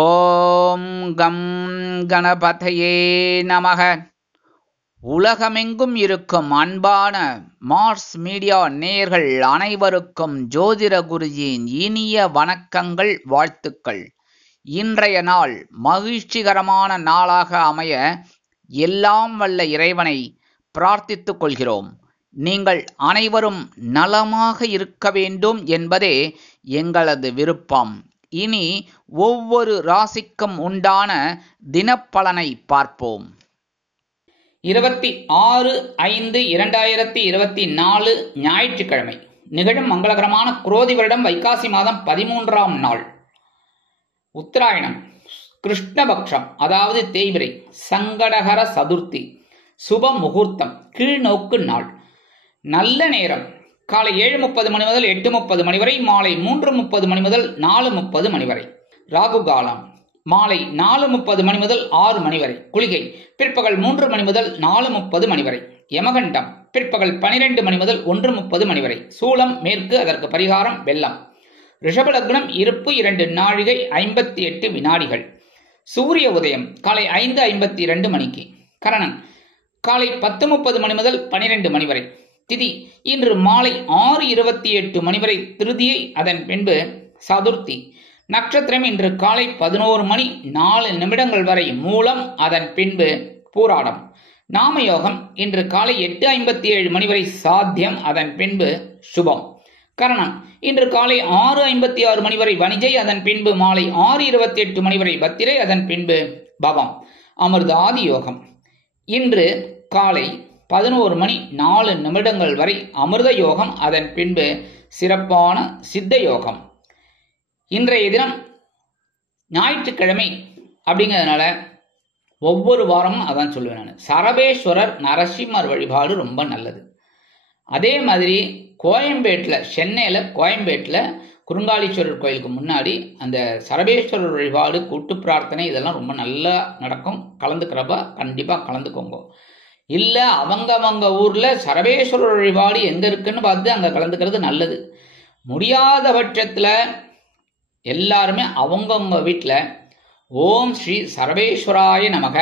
ஓம் come கணபதையே நமக. உலகமெங்கும் இருக்கும் அன்பான மார்ஸ் மீடியா நேயர்கள் அனைவருக்கும் ஜோதிட குருஜியின் இனிய வணக்கங்கள், வாழ்த்துக்கள். இன்றைய நாள் மகிழ்ச்சிகரமான நாளாக அமைய எல்லாம் வல்ல இறைவனை பிரார்த்தித்துக் கொள்கிறோம். நீங்கள் அனைவரும் நலமாக இருக்க வேண்டும் என்பதே எங்களது விருப்பம். இனி ஒவ்வொரு ராசிக்கும் உண்டான தினப்பலனை பார்ப்போம். 26/5/2024 ஞாயிற்றுக்கிழமை நிகழும் மங்களகரமான குரோதி வருடம் வைகாசி மாதம் 13ஆம் நாள், உத்தராயணம், கிருஷ்ணபக்ஷம், அதாவது தேய்பிரை, சங்கடகர சதுர்த்தி, சுப முகூர்த்தம், கீழ்நோக்கு நாள். நல்ல நேரம் காலை 7:30 மணி முதல் 8:30 மணி வரை, மாலை 3:30 மணி முதல் 4:30 மணி வரை. ராகு காலம் மாலை 4:30 மணி முதல் 6 மணி வரை. குளிகை பிற்பகல் 3 மணி முதல் 4:30 மணி வரை. யமகண்டம் பிற்பகல் 12 மணி முதல் 1:30 மணி வரை. சூலம் மேற்கு, அதற்கு பரிகாரம் வெள்ளம். ரிஷப லக்னம், இருப்பு 2 நாழிகை 58 வினாடிகள். சூரிய உதயம் காலை 5:52 மணிக்கு. கரணன் காலை 10:30 மணி முதல் 12 மணி வரை. திதி இன்று மாலை 6:28 மணி வரை திருதியை, அதன் பின்பு சதுர்த்தி. நட்சத்திரம் இன்று காலை 11 மணி 4 நிமிடங்கள் வரை மூலம், அதன் பின்பு பூராடம். நாமயோகம் இன்று காலை 8:57 மணி வரை சாத்தியம், அதன் பின்பு சுபம். கரணம் இன்று காலை 6:56 மணி வரை வணிஜை, அதன் பின்பு மாலை 6:28 மணி வரை பத்திரை, அதன் பின்பு பவம். அமிர்த ஆதி யோகம் இன்று காலை 11 மணி 4 நிமிடங்கள் வரை அமிர்த யோகம், அதன் பின்பு சிறப்பான சித்த யோகம். இன்றைய தினம் ஞாயிற்றுக்கிழமை அப்படிங்கிறதுனால ஒவ்வொரு வாரமும் அதான் சொல்லுவேன் நான், சரபேஸ்வரர் நரசிம்மர் வழிபாடு ரொம்ப நல்லது. அதே மாதிரி கோயம்பேட்டில், சென்னையில் கோயம்பேட்டில் குறுங்காலீஸ்வரர் கோயிலுக்கு முன்னாடி அந்த சரபேஸ்வரர் வழிபாடு, கூட்டு பிரார்த்தனை, இதெல்லாம் ரொம்ப நல்லா நடக்கும். கலந்துக்கிறப்ப கண்டிப்பாக கலந்துக்கோங்க. இல்லை அவங்க ஊரில் சரபேஸ்வரர் வழிபாடு எங்கே இருக்குன்னு பார்த்து அங்கே கலந்துக்கிறது நல்லது. முடியாத பட்சத்தில் எல்லாருமே அவங்கவுங்க வீட்டில் ஓம் ஸ்ரீ சரபேஸ்வராய நமக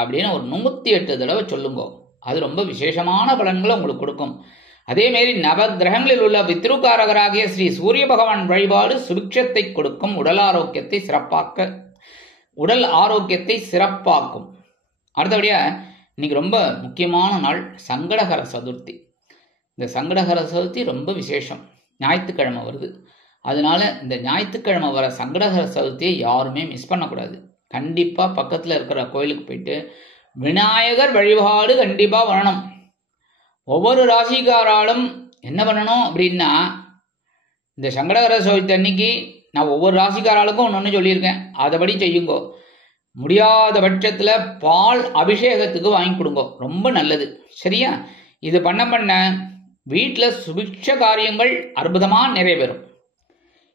அப்படின்னு ஒரு 108 தடவை சொல்லுங்க. அது ரொம்ப விசேஷமான பலன்களை உங்களுக்கு கொடுக்கும். அதேமாரி நவ கிரகங்களில் உள்ள பித்ருகாரகராகிய ஸ்ரீ சூரிய பகவான் வழிபாடு சுபிக்ஷத்தை கொடுக்கும், உடல் ஆரோக்கியத்தை சிறப்பாக்கும். அடுத்தபடியாக இன்னைக்கு ரொம்ப முக்கியமான நாள் சங்கடகர சதுர்த்தி. இந்த சங்கடகர சதுர்த்தி ரொம்ப விசேஷம். ஞாயிற்றுக்கிழமை வருது. அதனால இந்த ஞாயிற்றுக்கிழமை வர சங்கடகர சதுர்த்தியை யாருமே மிஸ் பண்ணக்கூடாது. கண்டிப்பாக பக்கத்தில் இருக்கிற கோயிலுக்கு போயிட்டு விநாயகர் வழிபாடு கண்டிப்பாக வரணும். ஒவ்வொரு ராசிக்காராலும் என்ன பண்ணணும் அப்படின்னா, இந்த சங்கடகர சதுர்த்தி அன்னைக்கு நான் ஒவ்வொரு ராசிக்காராளுக்கும் ஒன்று சொல்லியிருக்கேன், அதைபடி செய்யுங்கோ. முடியாத பட்சத்தில் பால் அபிஷேகத்துக்கு வாங்கி கொடுங்க, ரொம்ப நல்லது. சரியா? இது பண்ண வீட்டில் சுபிக்ஷ காரியங்கள் அற்புதமாக நிறைவேறும்.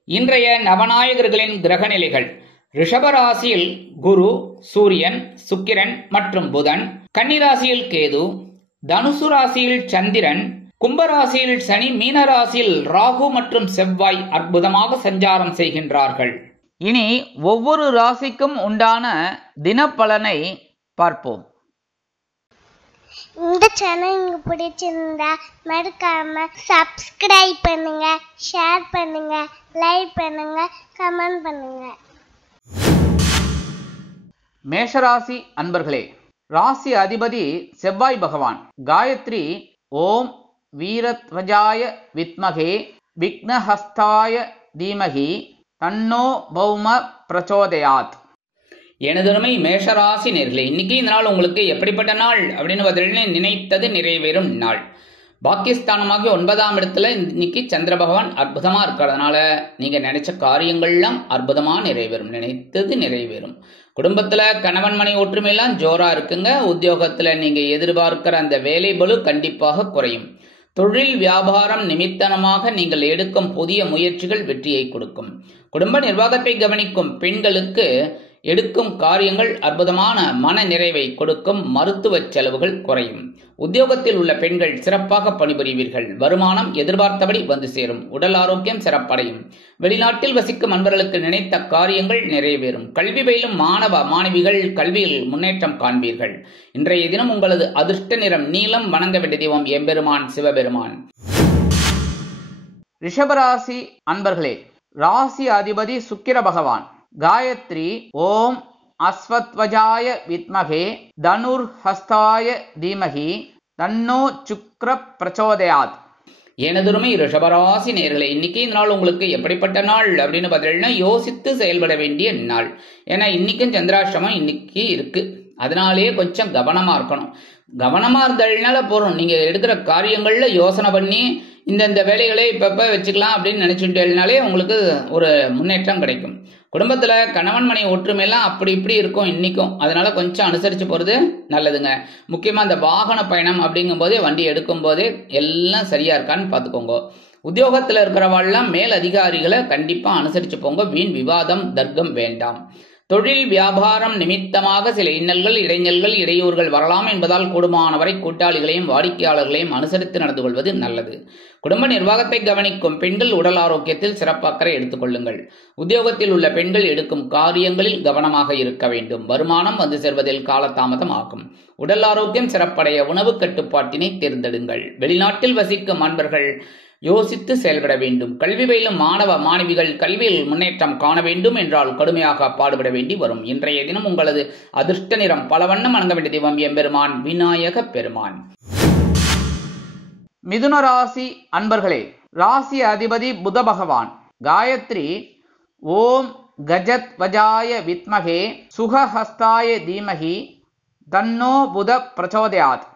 இன்றைய நவநாயகர்களின் கிரக நிலைகள்: ரிஷபராசியில் குரு, சூரியன், சுக்கிரன் மற்றும் புதன். கன்னிராசியில் கேது, தனுசு ராசியில் சந்திரன், கும்பராசியில் சனி, மீனராசியில் ராகு மற்றும் செவ்வாய் அற்புதமாக சஞ்சாரம் செய்கின்றார்கள். இனி ஒவ்வொரு ராசிக்கும் உண்டான தினப்பலனை பார்ப்போம். இந்த சேனல் உங்களுக்கு பிடிச்சிருந்தா மறக்காம சப்ஸ்கிரைப் பண்ணுங்க, ஷேர் பண்ணுங்க, லைக் பண்ணுங்க, கமெண்ட் பண்ணுங்க. மேஷராசி அன்பர்களே, ராசி அதிபதி செவ்வாய் பகவான். காயத்ரி ஓம் வீரத்வஜாய வித்மகே விக்னஹஸ்தாய தீமகி தன்னோ பௌம பிரச்சோதயாத். எனதுமை மேஷராசி நேர்களே, இன்னைக்கு இந்த நாள் உங்களுக்கு எப்படிப்பட்ட நாள் அப்படின்னு பார்த்தீங்கன்னா, நினைத்தது நிறைவேறும் நாள். பாக்கியஸ்தானமாகி 9ஆம் இடத்துல இன்னைக்கு சந்திர பகவான் அற்புதமாக இருக்கிறதுனால நீங்கள் நினைச்ச காரியங்கள்லாம் அற்புதமாக நிறைவேறும், நினைத்தது நிறைவேறும். குடும்பத்தில் கணவன் மனை ஒற்றுமையெல்லாம் ஜோராக இருக்குங்க. உத்தியோகத்தில் நீங்கள் எதிர்பார்க்கிற அந்த வேலை பளு கண்டிப்பாக குறையும். தொழில் வியாபாரம் நிமித்தனமாக நீங்கள் எடுக்கும் புதிய முயற்சிகள் வெற்றியை கொடுக்கும். குடும்ப நிர்வாகத்தை கவனிக்கும் பெண்களுக்கு எடுக்கும் காரியங்கள் அற்புதமான மன நிறைவை கொடுக்கும். மருத்துவ செலவுகள் குறையும். உத்தியோகத்தில் உள்ள பெண்கள் சிறப்பாக பணிபுரிவீர்கள். வருமானம் எதிர்பார்த்தபடி வந்து சேரும். உடல் ஆரோக்கியம் சிறப்படையும். வெளிநாட்டில் வசிக்கும் அன்பர்களுக்கு நினைத்த காரியங்கள் நிறைவேறும். கல்வி பயிலும் மாணவ மாணவிகள் கல்வியில் முன்னேற்றம் காண்பீர்கள். இன்றைய தினம் உங்களது அதிர்ஷ்ட நிறம் நீலம். வணங்க வேண்டிய தெய்வம் எம்பெருமான் சிவபெருமான். ரிஷபராசி அன்பர்களே, ராசி அதிபதி சுக்கிர பகவான். காயத்ரி ஓம் அஸ்வத்வஜாய வித்மகே தனுர்ஹஸ்தாய தீமகி தன்னோ சுக்ர பிரச்சோதயாத். எனதுருமை ரிஷபராசி நேயர்களே, இன்னைக்கு இந்த நாள் உங்களுக்கு எப்படிப்பட்ட நாள் அப்படின்னு பார்த்தீங்கன்னா யோசித்து செயல்பட வேண்டிய நாள். ஏன்னா இன்னைக்கும் சந்திராஷ்டமம் இன்னைக்கு இருக்கு. அதனாலேயே கொஞ்சம் கவனமா இருக்கணும். கவனமா இருந்ததுனால போறோம். நீங்க எடுக்கிற காரியங்கள்ல யோசனை பண்ணி இந்த வேலைகளை இப்ப வச்சுக்கலாம் அப்படின்னு நினைச்சுட்டேனாலே உங்களுக்கு ஒரு முன்னேற்றம் கிடைக்கும். குடும்பத்துல கணவன் மனை ஒற்றுமையெல்லாம் அப்படி இப்படி இருக்கும் இன்னைக்கும். அதனால கொஞ்சம் அனுசரிச்சு போறது நல்லதுங்க. முக்கியமா இந்த வாகன பயணம் அப்படிங்கும் போதே வண்டி எடுக்கும் போதே எல்லாம் சரியா இருக்கான்னு பாத்துக்கோங்க. உத்தியோகத்துல இருக்கிறவாள்லாம் மேல் அதிகாரிகளை கண்டிப்பா அனுசரிச்சு போங்க. வீண் விவாதம் தர்க்கம் வேண்டாம். தொழில் வியாபாரம் நிமித்தமாக சில இன்னல்கள் இடைஞ்சல்கள் இடையூறுகள் வரலாம் என்பதால் கூடுமானவரை கூட்டாளிகளையும் வாடிக்கையாளர்களையும் அனுசரித்து நடந்து கொள்வது நல்லது. குடும்ப நிர்வாகத்தை கவனிக்கும் பெண்கள் உடல் ஆரோக்கியத்தில் சிறப்பு அக்கறை எடுத்துக் கொள்ளுங்கள். உத்தியோகத்தில் உள்ள பெண்கள் எடுக்கும் காரியங்களில் கவனமாக இருக்க வேண்டும். வருமானம் வந்து சேர்வதில் காலதாமதம் ஆகும். உடல் ஆரோக்கியம் சிறப்படைய உணவு கட்டுப்பாட்டினை தேர்ந்தெடுங்கள். வெளிநாட்டில் வசிக்கும் அன்பர்கள் யோசித்து செயல்பட வேண்டும். கல்வி பயிலும் மாணவ மாணவிகள் கல்வியில் முன்னேற்றம் காண வேண்டும் என்றால் கடுமையாக பாடுபட வேண்டி வரும். இன்றைய தினம் உங்களது அதிர்ஷ்ட நிறம் பல வண்ணம். வணங்க வேண்டிய தெய்வம் எம்பெருமான் விநாயக பெருமான். மிதுன ராசி அன்பர்களே, ராசி அதிபதி புத பகவான். காயத்ரி ஓம் கஜத் வஜாய வித்மகே சுகஹஸ்தாய தீமகி தன்னோ புத பிரச்சோதயாத்.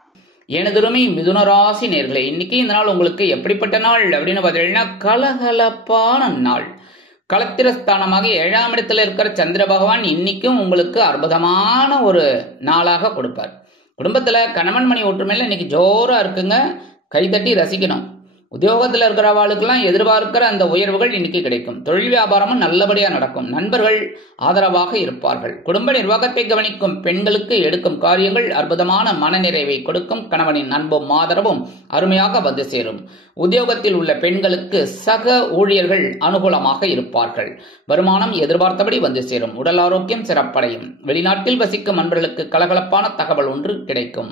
எனதுருமை மிதுன ராசி நேயர்களே, இன்னைக்கு இந்த நாள் உங்களுக்கு எப்படிப்பட்ட நாள் அப்படின்னு பார்த்தீங்கன்னா கலகலப்பான நாள். களத்திரஸ்தானமாக 7ஆம் இடத்துல இருக்கிற சந்திர பகவான் இன்னைக்கும் உங்களுக்கு அற்புதமான ஒரு நாளாக கொடுப்பார். குடும்பத்துல கணவன் மணி ஒற்றுமையில இன்னைக்கு ஜோரா இருக்குங்க. கைதட்டி ரசிக்கணும். உத்தியோகத்தில் இருக்கிறவாளுக்கெல்லாம் எதிர்பார்க்கிற அந்த உயர்வுகள் இன்னைக்கு கிடைக்கும். தொழில் வியாபாரமும் நல்லபடியா நடக்கும். நண்பர்கள் ஆதரவாக இருப்பார்கள். குடும்ப நிர்வாகத்தை கவனிக்கும் பெண்களுக்கு எடுக்கும் காரியங்கள் அற்புதமான மனநிறைவை கொடுக்கும். கணவனின் அன்பும் ஆதரவும் அருமையாக வந்து சேரும். உத்தியோகத்தில் உள்ள பெண்களுக்கு சக ஊழியர்கள் அனுகூலமாக இருப்பார்கள். வருமானம் எதிர்பார்த்தபடி வந்து சேரும். உடல் ஆரோக்கியம் சிறப்படையும். வெளிநாட்டில் வசிக்கும் நண்பர்களுக்கு கலகலப்பான தகவல் ஒன்று கிடைக்கும்.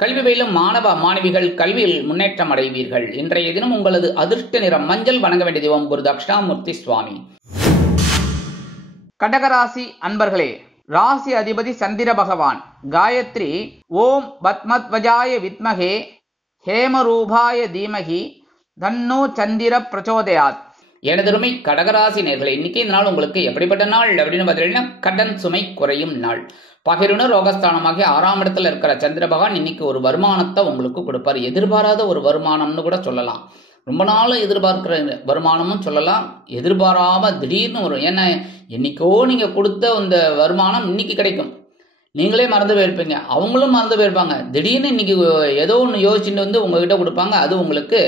கல்வி பயிலும் மாணவ மாணவிகள் கல்வியில் முன்னேற்றம் அடைவீர்கள். இன்றைய தினம் உங்களது அதிர்ஷ்ட நிறம் மஞ்சள். வணங்க வேண்டிய தெய்வம் குரு தட்சிணாமூர்த்தி சுவாமி. கடகராசி அன்பர்களே, ராசி அதிபதி சந்திர பகவான். காயத்ரி ஓம் பத்மத்வஜாய வித்மகே ஹேமரூபாய தீமகி தன்னோ சந்திர பிரச்சோதயாத். எனதருமை கடகராசி நேயர்களே, இன்னைக்கு இந்த நாள் உங்களுக்கு எப்படிப்பட்ட நாள் அப்படின்னு பார்த்தீங்கன்னா கடன் சுமை குறையும் நாள். பகிர்வுன ரோகஸ்தானமாகிய 6ஆம் இடத்துல இருக்கிற சந்திர பகவான் இன்னைக்கு ஒரு வருமானத்தை உங்களுக்கு கொடுப்பார். எதிர்பாராத ஒரு வருமானம்னு கூட சொல்லலாம். ரொம்ப நாள் எதிர்பார்க்கிற வருமானமும் சொல்லலாம். எதிர்பாராம திடீர்னு வரும். ஏன்னா என்னைக்கோ நீங்க கொடுத்த அந்த வருமானம் இன்னைக்கு கிடைக்கும். நீங்களே மறந்து போயிருப்பீங்க, அவங்களும் மறந்து போயிருப்பாங்க. திடீர்னு இன்னைக்கு ஏதோ ஒன்று யோசிச்சுட்டு வந்து உங்ககிட்ட கொடுப்பாங்க. அது உங்களுக்கு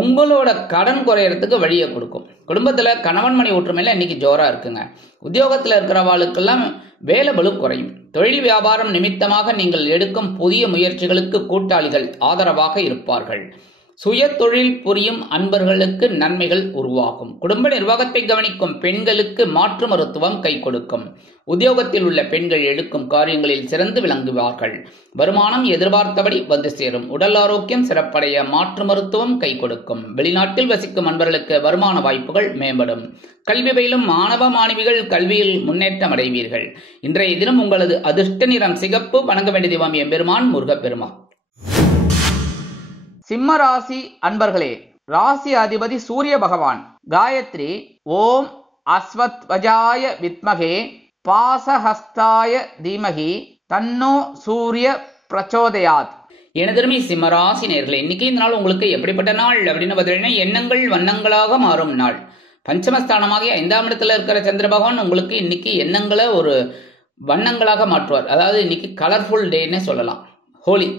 உங்களோட கடன் குறையறதுக்கு வழியை கொடுக்கும். குடும்பத்துல கணவன் மணி ஒற்றுமையில இன்னைக்கு ஜோரா இருக்குங்க. உத்தியோகத்துல இருக்கிறவாளுக்கெல்லாம் வேலை பளு குறையும். தொழில் வியாபாரம் நிமித்தமாக நீங்கள் எடுக்கும் புதிய முயற்சிகளுக்கு கூட்டாளிகள் ஆதரவாக இருப்பார்கள். சுய தொழில் புரியும் அன்பர்களுக்கு நன்மைகள் உருவாகும். குடும்ப நிர்வாகத்தை கவனிக்கும் பெண்களுக்கு மாற்று மருத்துவம் கை கொடுக்கும். உத்தியோகத்தில் உள்ள பெண்கள் எடுக்கும் காரியங்களில் சிறந்து விளங்குவார்கள். வருமானம் எதிர்பார்த்தபடி வந்து சேரும். உடல் ஆரோக்கியம் சிறப்படைய மாற்று மருத்துவம் கை கொடுக்கும். வெளிநாட்டில் வசிக்கும் அன்பர்களுக்கு வருமான வாய்ப்புகள் மேம்படும். கல்வி பயிலும் மாணவ மாணவிகள் கல்வியில் முன்னேற்றம் அடைவீர்கள். இன்றைய தினம் உங்களது அதிர்ஷ்ட நிறம் சிகப்பு. வணங்க வேண்டிய தெய்வம் எம்பெருமான் முருகப்பெருமான். சிம்ம ராசி அன்பர்களே, ராசி அதிபதி சூரிய பகவான். காயத்ரி ஓம் அஸ்வத்வஜாய வித்மகே பாசஹஸ்தாய தீமகி தன்னோ சூரிய பிரச்சோதயாத். எனதருமை சிம்மராசி நேயர்களே, இன்னைக்கு இந்த நாள் உங்களுக்கு எப்படிப்பட்ட நாள் அப்படின்னு பார்த்தீங்கன்னா எண்ணங்கள் வண்ணங்களாக மாறும் நாள். பஞ்சமஸ்தானமாக 5ஆம் இடத்துல இருக்கிற சந்திர பகவான் உங்களுக்கு இன்னைக்கு எண்ணங்களை ஒரு வண்ணங்களாக மாற்றுவார். அதாவது இன்னைக்கு கலர்ஃபுல் டேன்னு சொல்லலாம். ஹோலி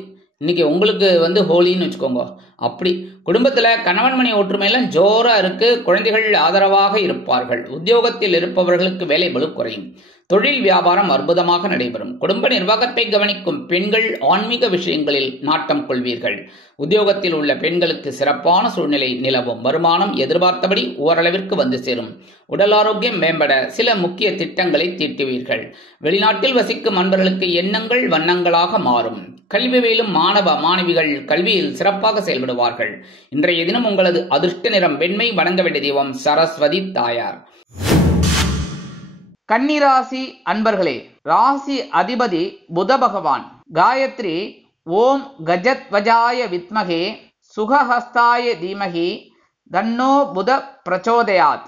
இன்னைக்கு உங்களுக்கு ஹோலின்னு வச்சுக்கோங்க. அப்படி குடும்பத்துல கணவன் மணி ஒற்றுமையெல்லாம் ஜோரா இருக்கு. குழந்தைகள் ஆதரவாக இருப்பார்கள். உத்தியோகத்தில் இருப்பவர்களுக்கு வேலை பளு குறையும். தொழில் வியாபாரம் அற்புதமாக நடைபெறும். குடும்ப நிர்வாகத்தை கவனிக்கும் பெண்கள் ஆன்மீக விஷயங்களில் நாட்டம் கொள்வீர்கள். உத்தியோகத்தில் உள்ள பெண்களுக்கு சிறப்பான சூழ்நிலை நிலவும். வருமானம் எதிர்பார்த்தபடி ஓரளவிற்கு வந்து சேரும். உடல் ஆரோக்கியம் மேம்பட சில முக்கிய திட்டங்களை தீட்டுவீர்கள். வெளிநாட்டில் வசிக்கும் அன்பர்களுக்கு எண்ணங்கள் வண்ணங்களாக மாறும். கல்வி பயிலும் மாணவ மாணவிகள் கல்வியில் சிறப்பாக செயல்படுவார்கள். இன்றைய தினம் உங்களது அதிர்ஷ்ட நிறம் வெண்மை. வணங்க வேண்டிய தெய்வம் சரஸ்வதி தாயார். கன்னிராசி அன்பர்களே, ராசி அதிபதி புத பகவான். காயத்ரி ஓம் கஜத்வஜாய வித்மகே சுகஹஸ்தாய தீமகி தன்னோ புத பிரச்சோதயாத்.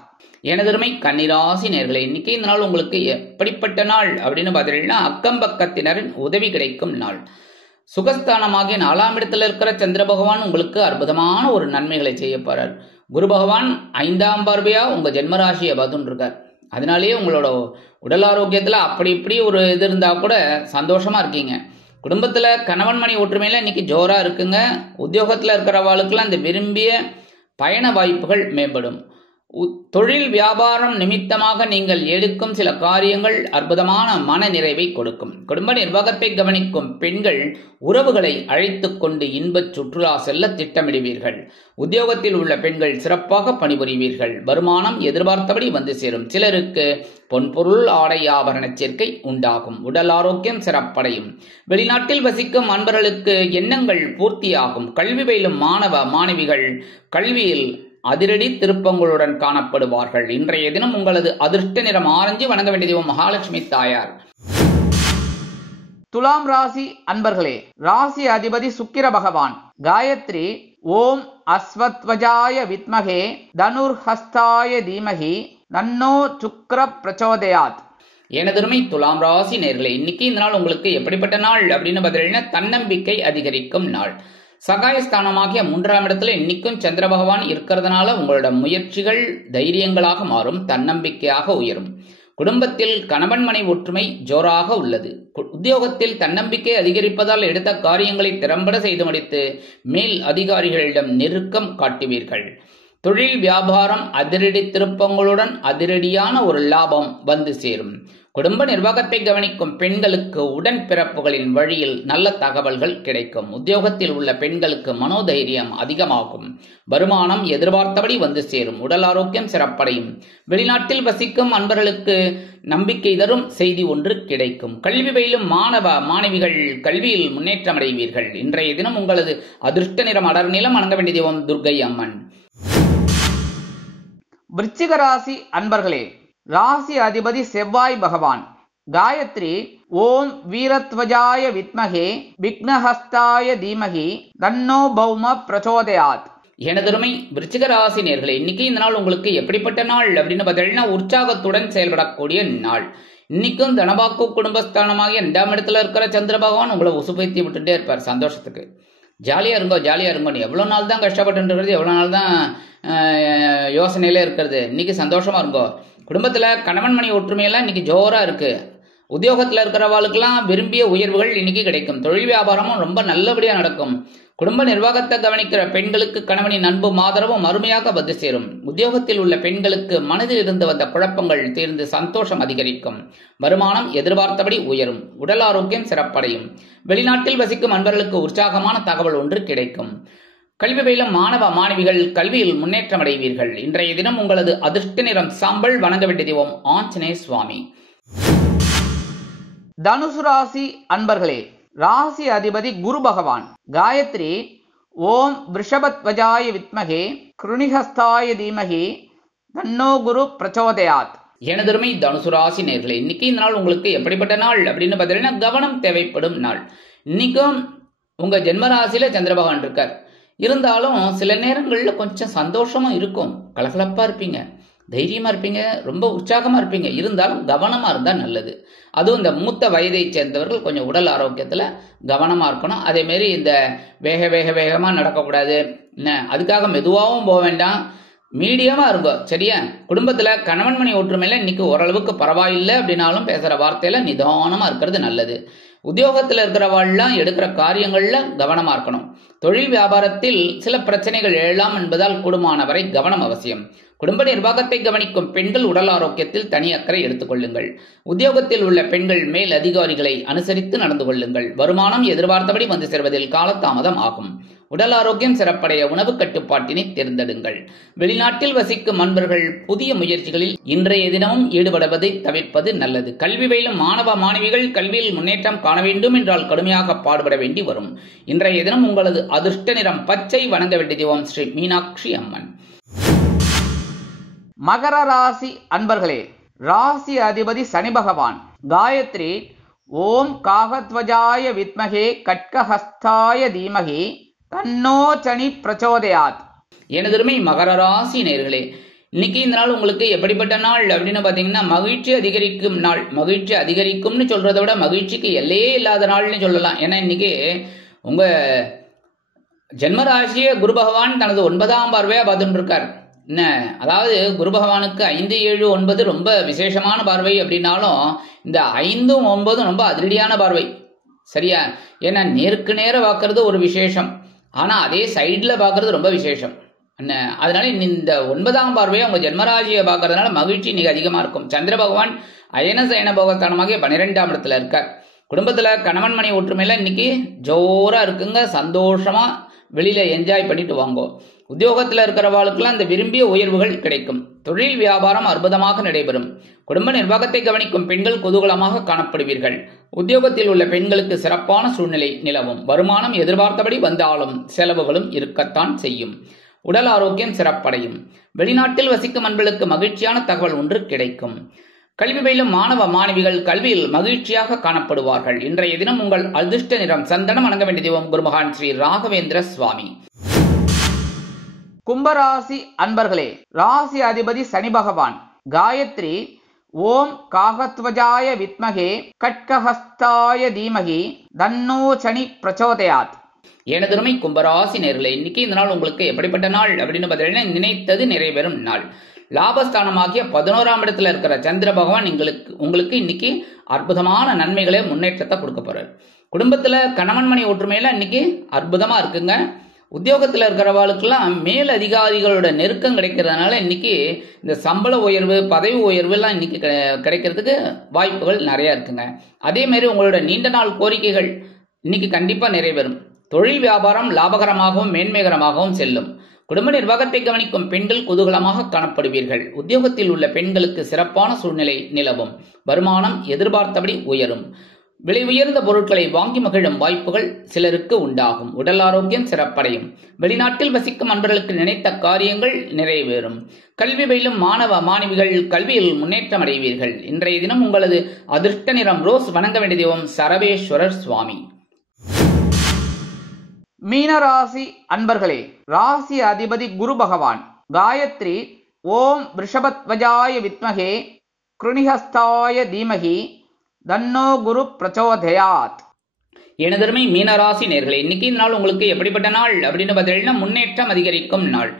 எனதருமை கன்னிராசி நேர்களே, இன்னைக்கு இந்த நாள் உங்களுக்கு எப்படிப்பட்ட நாள் அப்படின்னு பார்த்தீங்கன்னா, அக்கம் பக்கத்தினரின் உதவி கிடைக்கும் நாள். சுகஸ்தானமாகிய 4ஆம் இடத்துல இருக்கிற சந்திர பகவான் உங்களுக்கு அற்புதமான ஒரு நன்மைகளை செய்ய போறார். குரு பகவான் 5ஆம் பார்வையா உங்க ஜென்மராசியை பார்த்துட்டு இருக்கார். அதனாலேயே உங்களோட உடல் ஆரோக்கியத்துல அப்படி இப்படி ஒரு இது இருந்தா கூட சந்தோஷமா இருக்கீங்க. குடும்பத்துல கணவன் மணி ஒற்றுமையில இன்னைக்கு ஜோரா இருக்குங்க. உத்தியோகத்துல இருக்கிறவாளுக்கெல்லாம் இந்த விரும்பிய பயண வாய்ப்புகள் மேம்படும். தொழில் வியாபாரம் நிமித்தமாக நீங்கள் எடுக்கும் சில காரியங்கள் அற்புதமான மன நிறைவை கொடுக்கும். குடும்ப நிர்வாகத்தை கவனிக்கும் பெண்கள் உறவுகளை அழைத்துக் கொண்டு இன்பச் சுற்றுலா செல்ல திட்டமிடுவீர்கள். உத்தியோகத்தில் உள்ள பெண்கள் சிறப்பாக பணிபுரிவீர்கள். வருமானம் எதிர்பார்த்தபடி வந்து சேரும். சிலருக்கு பொன்பொருள் ஆடை ஆபரண சேர்க்கை உண்டாகும். உடல் ஆரோக்கியம் சிறப்படையும். வெளிநாட்டில் வசிக்கும் அன்பர்களுக்கு எண்ணங்கள் பூர்த்தியாகும். கல்வி பயிலும் மாணவ மாணவிகள் கல்வியில் அதிரடி திருப்பங்களுடன் காணப்படுவார்கள். இன்றைய தினம் உங்களது அதிர்ஷ்ட நிறம் ஆரஞ்சு. வணங்க வேண்டிய தெய்வம் மகாலட்சுமி தாயார். துலாம் ராசி அன்பர்களே, ராசி அதிபதி சுக்கிர பகவான். காயத்ரி ஓம் அஸ்வத்வஜாய வித்மகே தனுர்ஹஸ்தாய தீமகி தன்னோ சுக்கிர பிரச்சோதயாத். எனதருமை துலாம் ராசி நேர்களே, இன்னைக்கு இந்த நாள் உங்களுக்கு எப்படிப்பட்ட நாள் அப்படின்னு பார்த்தீங்கன்னா, தன்னம்பிக்கை அதிகரிக்கும் நாள். சகாயஸ்தானமாகிய 3ஆம் இடத்துல இன்னைக்கும் சந்திர பகவான் இருக்கிறதுனால உங்களோட முயற்சிகள் தைரியங்களாக மாறும். தன்னம்பிக்கையாக உயரும். குடும்பத்தில் கணவன் மனை ஒற்றுமை ஜோராக உள்ளது. உத்தியோகத்தில் தன்னம்பிக்கை அதிகரிப்பதால் எடுத்த காரியங்களை திறம்பட செய்து முடித்து மேல் அதிகாரிகளிடம் நெருக்கம் காட்டுவீர்கள். தொழில் வியாபாரம் அதிரடி திருப்பங்களுடன் அதிரடியான ஒரு லாபம் வந்து சேரும். குடும்ப நிர்வாகத்தை கவனிக்கும் பெண்களுக்கு உடன் பிறப்புகளின் வழியில் நல்ல தகவல்கள் கிடைக்கும். உத்தியோகத்தில் உள்ள பெண்களுக்கு மனோதைரியம் அதிகமாகும். வருமானம் எதிர்பார்த்தபடி வந்து சேரும். உடல் ஆரோக்கியம் சிறப்படையும். வெளிநாட்டில் வசிக்கும் அன்பர்களுக்கு நம்பிக்கை தரும் செய்தி ஒன்று கிடைக்கும். கல்வி பயிலும் மாணவ மாணவிகள் கல்வியில் முன்னேற்றம் அடைவீர்கள். இன்றைய தினம் உங்களது அதிர்ஷ்ட நிறம் அடர் நிலம். வணங்க வேண்டிய தெய்வம் துர்க்கை அம்மன். விருச்சிக ராசி அன்பர்களே, ராசி அதிபதி செவ்வாய் பகவான். காயத்ரி ஓம் வீரத்வஜாய வித்மகே விக்னஹஸ்தாய தீமகி தன்னோ பௌம பிரச்சோதயாத். எனதருமை விருச்சிக ராசி நேர்களே, இன்னைக்கு இந்த நாள் உங்களுக்கு எப்படிப்பட்ட நாள் அப்படின்னு பார்த்தீங்கன்னா, உற்சாகத்துடன் செயல்படக்கூடிய நாள். இன்னைக்கும் தனபாக்கு குடும்பஸ்தானமாகிய 2ஆம் இடத்துல இருக்கிற சந்திர பகவான் உங்களை உசுப்பைத்தி விட்டுட்டே இருப்பார். சந்தோஷத்துக்கு ஜாலியா இருங்கோ ஜாலியா இருங்கோ. எவ்வளோ நாள் தான் கஷ்டப்பட்டு இருக்கிறது, எவ்வளோ நாள் தான் யோசனையிலே இருக்கிறது. இன்னைக்கு சந்தோஷமா இருங்கோ. குடும்பத்துல கணவன் மணி ஒற்றுமையெல்லாம் இன்னைக்கு ஜோரா இருக்கு. உத்தியோகத்துல இருக்கிறவாளுக்கெல்லாம் விரும்பிய உயர்வுகள் இன்னைக்கு கிடைக்கும். தொழில் வியாபாரமும் ரொம்ப நல்லபடியா நடக்கும். குடும்ப நிர்வாகத்தை கவனிக்கிற பெண்களுக்கு கணவனின் அன்பும் ஆதரவும் அருமையாக வந்து சேரும். உத்தியோகத்தில் உள்ள பெண்களுக்கு மனதில் இருந்து வந்த குழப்பங்கள் தீர்ந்து சந்தோஷம் அதிகரிக்கும். வருமானம் எதிர்பார்த்தபடி உயரும். உடல் ஆரோக்கியம் சிறப்படையும். வெளிநாட்டில் வசிக்கும் அன்பர்களுக்கு உற்சாகமான தகவல் ஒன்று கிடைக்கும். கல்வி பயிலும் மாணவ மாணவிகள் கல்வியில் முன்னேற்றம் அடைவீர்கள். இன்றைய தினம் உங்களது அதிர்ஷ்ட நிறம் சாம்பல். வணங்க வேண்டிய தெய்வம் ஆஞ்சநேய சுவாமி. தனுசு ராசி அன்பர்களே, ராசி அதிபதி குரு பகவான். காயத்ரி ஓம் விருஷபத்வஜாய வித்மகே கிருணிஹஸ்தாய தீமகி தன்னோ குரு பிரச்சோதயாத். எனதருமை தனுசு ராசி நேர்களே, இன்னைக்கு இந்த நாள் உங்களுக்கு எப்படிப்பட்ட நாள் அப்படின்னு பார்த்தீங்கன்னா, கவனம் தேவைப்படும் நாள். இன்னைக்கும் உங்க ஜென்மராசியில சந்திர பகவான் இருக்கார். இருந்தாலும் சில நேரங்களில் கொஞ்சம் சந்தோஷமா இருக்கும். கலகலப்பா இருப்பீங்க, தைரியமா இருப்பீங்க, ரொம்ப உற்சாகமா இருப்பீங்க. இருந்தாலும் கவனமா இருந்தா நல்லது. அதுவும் இந்த மூத்த வயதை சேர்ந்தவர்கள் கொஞ்சம் உடல் ஆரோக்கியத்துல கவனமா இருக்கணும். அதே மாதிரி இந்த வேகமா நடக்கக்கூடாது. என்ன அதுக்காக மெதுவாகவும் போக வேண்டாம், மீடியமா இருக்கும். சரியா? குடும்பத்துல கணவன் மணி ஒற்றுமையில இன்னைக்கு ஓரளவுக்கு பரவாயில்லை அப்படின்னாலும் பேசுற வார்த்தையில நிதானமா இருக்கிறது நல்லது. உத்தியோகத்தில் இருக்கிறவாள்லாம் எடுக்கிற காரியங்கள்ல கவனமா இருக்கணும். தொழில் வியாபாரத்தில் சில பிரச்சனைகள் எழலாம் என்பதால் கூடுமானவரை கவனம் அவசியம். குடும்ப நிர்வாகத்தை கவனிக்கும் பெண்கள் உடல் ஆரோக்கியத்தில் தனி அக்கறை எடுத்துக்கொள்ளுங்கள். உத்தியோகத்தில் உள்ள பெண்கள் மேல் அதிகாரிகளை அனுசரித்து நடந்து கொள்ளுங்கள். வருமானம் எதிர்பார்த்தபடி வந்து சேர்வதில் காலதாமதம் ஆகும். உடல் ஆரோக்கியம் சிறப்படைய உணவு கட்டுப்பாட்டினை தேர்ந்தெடுங்கள். வெளிநாட்டில் வசிக்கும் அன்பர்கள் புதிய முயற்சிகளில் இன்றைய தினமும் ஈடுபடுவதை தவிர்ப்பது நல்லது. கல்வி பயிலும் மாணவ மாணவிகள் கல்வியில் முன்னேற்றம் காண வேண்டும் என்றால் கடுமையாக பாடுபட வேண்டி வரும். இன்றைய தினம் உங்களது அதிர்ஷ்ட நிறம் பச்சை. வணங்க வேண்டிய தெய்வம் ஸ்ரீ மீனாட்சி அம்மன். மகர ராசி அன்பர்களே, ராசி அதிபதி சனி பகவான். காயத்ரி ஓம் காகத்வஜாய வித்மகே கட்கஹஸ்தாய தீமகி தன்னோ சனி பிரச்சோதயாத். எனதருமை மகர ராசி நேயர்களே, இன்னைக்கு இந்த நாள் உங்களுக்கு எப்படிப்பட்ட நாள் அப்படின்னு பாத்தீங்கன்னா மகிழ்ச்சி அதிகரிக்கும் நாள். மகிழ்ச்சி அதிகரிக்கும்னு சொல்றதை விட மகிழ்ச்சிக்கு எல்லையே இல்லாத நாள்னு சொல்லலாம். ஏன்னா இன்னைக்கு உங்க ஜென்மராசிய குரு பகவான் தனது 9ஆம் பார்வையா பார்த்துட்டு இருக்கார். என்ன, அதாவது குரு பகவானுக்கு 5, 7, 9 ரொம்ப விசேஷமான பார்வை அப்படின்னாலும் இந்த 5, 9 ரொம்ப அதிரடியான பார்வை. சரியா? ஏன்னா நேருக்கு நேர பார்க்கறது ஒரு விசேஷம், ஆனா அதே சைட்ல பார்க்கறது ரொம்ப விசேஷம். என்ன, அதனால இந்த 9ஆம் பார்வையை உங்க ஜென்மராசியை பார்க்கறதுனால மகிழ்ச்சி இன்னைக்கு அதிகமா இருக்கும். சந்திர பகவான் அயன சயன போகஸ்தானமாக 12ஆம் இடத்துல இருக்கார். குடும்பத்துல கணவன் மணி ஒற்றுமையில இன்னைக்கு ஜோரா இருக்குங்க. சந்தோஷமா வெளியில என்ஜாய் பண்ணிட்டு வாங்கோ. உத்தியோகத்தில் இருக்கிறவாளுக்கெல்லாம் இந்த விரும்பிய உயர்வுகள் கிடைக்கும். தொழில் வியாபாரம் அற்புதமாக நடைபெறும். குடும்ப நிர்வாகத்தை கவனிக்கும் பெண்கள் குதூகலமாக காணப்படுவீர்கள். உத்தியோகத்தில் உள்ள பெண்களுக்கு சிறப்பான சூழ்நிலை நிலவும். வருமானம் எதிர்பார்த்தபடி வந்தாலும் செலவுகளும் இருக்கத்தான் செய்யும். உடல் ஆரோக்கியம் சிறப்படையும். வெளிநாட்டில் வசிக்கும் அன்பர்களுக்கு மகிழ்ச்சியான தகவல் ஒன்று கிடைக்கும். கல்வி பயிலும் மாணவ மாணவிகள் கல்வியில் மகிழ்ச்சியாக காணப்படுவார்கள். இன்றைய தினம் உங்கள் அதிர்ஷ்ட நிறம் சந்தனம். வணங்க வேண்டிய தெய்வம் குருமகான் ஸ்ரீ ராகவேந்திர சுவாமி. கும்பராசி அன்பர்களே, ராசி அதிபதி சனி பகவான். காயத்ரி ஓம் காகத்வஜாய வித்மகே கட்கஹஸ்தாய தீமகி தன்னோ சனி பிரச்சோதயாத். எனதருமை கும்பராசி நேயர்களே, இன்னைக்கு இந்த நாள் உங்களுக்கு எப்படிப்பட்ட நாள் அப்படின்னு பார்த்தீங்கன்னா நினைத்தது நிறைவேறும் நாள். லாபஸ்தானமாகிய 11ஆம் இடத்துல இருக்கிற சந்திர பகவான் உங்களுக்கு இன்னைக்கு அற்புதமான நன்மைகளை முன்னேற்றத்தை கொடுக்க போறாரு. குடும்பத்துல கணவன் மணி ஒற்றுமையில இன்னைக்கு அற்புதமா இருக்குங்க. உத்தியோகத்தில் இருக்கிறவாளுக்கெல்லாம் மேல் அதிகாரிகளோட நெருக்கம் கிடைக்கிறதுனால இன்னைக்கு இந்த சம்பள உயர்வு பதவி உயர்வு எல்லாம் இன்னைக்கு கிடைக்கிறதுக்கு வாய்ப்புகள் நிறைய இருக்குங்க. அதே மாதிரி உங்களோட நீண்ட நாள் கோரிக்கைகள் இன்னைக்கு கண்டிப்பா நிறைவேறும். தொழில் வியாபாரம் லாபகரமாகவும் மேன்மைகரமாகவும் செல்லும். குடும்ப நிர்வாகத்தை கவனிக்கும் பெண்கள் குதூகலமாக காணப்படுவீர்கள். உத்தியோகத்தில் உள்ள பெண்களுக்கு சிறப்பான சூழ்நிலை நிலவும். வருமானம் எதிர்பார்த்தபடி உயரும். விலை உயர்ந்த பொருட்களை வாங்கி மகிழும் வாய்ப்புகள் சிலருக்கு உண்டாகும். உடல் ஆரோக்கியம் சிறப்படையும். வெளிநாட்டில் வசிக்கும் அன்பர்களுக்கு நினைத்த காரியங்கள் நிறைவேறும். கல்வி பயிலும் மாணவ மாணவிகள் கல்வியில் முன்னேற்றம் அடைவீர்கள். இன்றைய தினம் உங்களது அதிர்ஷ்ட நிறம் ரோஸ். வணங்க வேண்டிய தெய்வம் சரவேஸ்வரர் சுவாமி. மீனராசி அன்பர்களே, ராசி அதிபதி குரு பகவான். காயத்ரி ஓம் ரிஷபத்வஜாய வித்மகே கிருணிஹஸ்தாய தீமகி தன்னோ குரு பிரச்சோதயாத். எனதருமை மீனராசி நேயர்களே, இன்னைக்கு நாள் உங்களுக்கு எப்படிப்பட்ட நாள் அப்படின்னு பார்த்தீங்கன்னா முன்னேற்றம் அதிகரிக்கும் நாள்.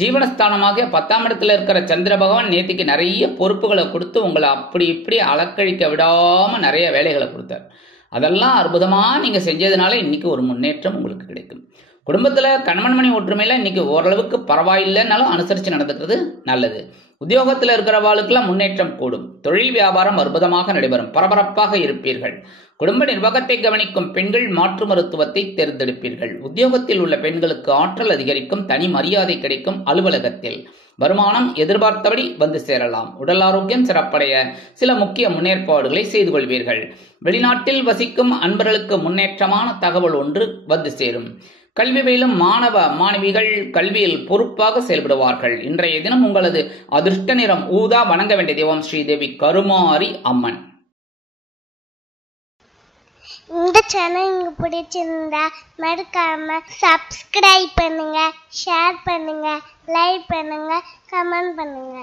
ஜீவனஸ்தானமாக 10ஆம் இடத்துல இருக்கிற சந்திர பகவான் நேத்திக்கு நிறைய பொறுப்புகளை கொடுத்து உங்களை அப்படி இப்படி அலக்கழிக்க விடாம நிறைய வேலைகளை கொடுத்தார். அதெல்லாம் அற்புதமா நீங்க செஞ்சதுனால இன்னைக்கு ஒரு முன்னேற்றம் உங்களுக்கு கிடைக்கும். குடும்பத்துல கணவன் மணி ஒற்றுமையில இன்னைக்கு ஓரளவுக்கு பரவாயில்லைன்னாலும் அனுசரிச்சு நடந்துக்கிறது நல்லது. உத்தியோகத்தில் இருக்கிறவாளுக்கெல்லாம் முன்னேற்றம் கூடும். தொழில் வியாபாரம் அற்புதமாக நடைபெறும். பரபரப்பாக இருப்பீர்கள். குடும்ப நிர்வாகத்தை கவனிக்கும் பெண்கள் மாற்று மருத்துவத்தை தேர்ந்தெடுப்பீர்கள். உத்தியோகத்தில் உள்ள பெண்களுக்கு ஆற்றல் அதிகரிக்கும். தனி மரியாதை கிடைக்கும். அலுவலகத்தில் வருமானம் எதிர்பார்த்தபடி வந்து சேரலாம். உடல் ஆரோக்கியம் சிறப்படைய சில முக்கிய முன்னேற்பாடுகளை செய்து கொள்வீர்கள். வெளிநாட்டில் வசிக்கும் அன்பர்களுக்கு முன்னேற்றமான தகவல் ஒன்று வந்து சேரும். கல்வி பயிலும் மாணவ மாணவிகள் கல்வியில் பொறுப்பாக செயல்படுவார்கள். இன்றைய தினம் உங்களது அதிர்ஷ்ட நிறம் ஊதா. வணங்க வேண்டிய தெய்வம் ஸ்ரீதேவி கருமாரி அம்மன். இந்த சேனல் உங்களுக்கு பிடிச்சிருந்தா மறக்காம சப்ஸ்கிரைப் பண்ணுங்க, ஷேர் பண்ணுங்க, லைக் பண்ணுங்க, கமெண்ட் பண்ணுங்க.